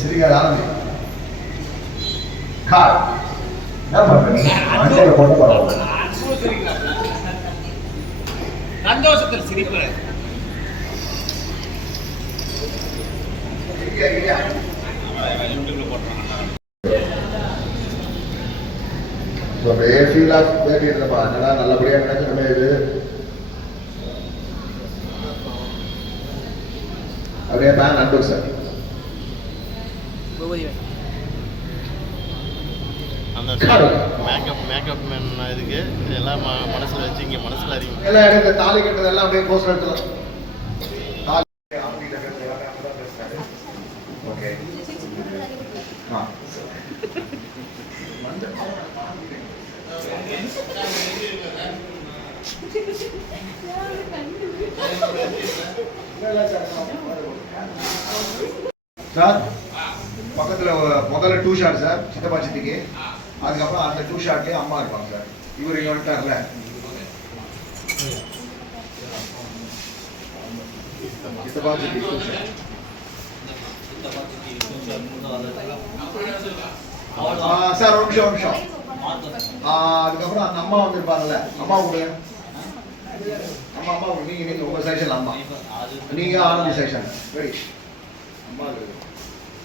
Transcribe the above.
சிரிக்காத ஆனந்தி கார் என்ன பண்றீங்க மண்டையில போட்டு போறோம் சந்தோஷத்தில் சிரிப்பு ஸோ அப்படியே ஃபீலாக பேட்டி இருந்தப்பா நல்லபடியாக இது? அப்படியே தான் நண்டு சார். அந்த மேக்கப் மேக்கப் மேன் இதுக்கு எல்லாம் ம- மனசுல வச்சு இங்க மனசுல அறியும் எல்லாம் எடுத்து தாலி கட்டுறதெல்லாம் அப்படியே போஸ்டர் எடுத்துலாம் தாலி ஓகே ஆ சார் பக்கத்தில் முதல்ல டூ ஷாட் சார் சித்தப்பா சித்திக்கு. அதுக்கப்புறம் அந்த டூ ஷாட்லேயே அம்மா இருப்பாங்க சார் இவர் இங்கே வந்துட்டார்ல சித்தப்பா சித்தி சார் ஒரு நிமிஷம் ஒரு நிமிஷம். அதுக்கப்புறம் அந்த அம்மா வந்திருப்பாங்கல்ல. அம்மா உங்களுக்கு அம்மா அம்மா நீங்க நீங்க உங்க செக்ஷன் அம்மா. நீங்க ஆரம்பி செக்ஷன் வெரி அம்மா இருக்கு.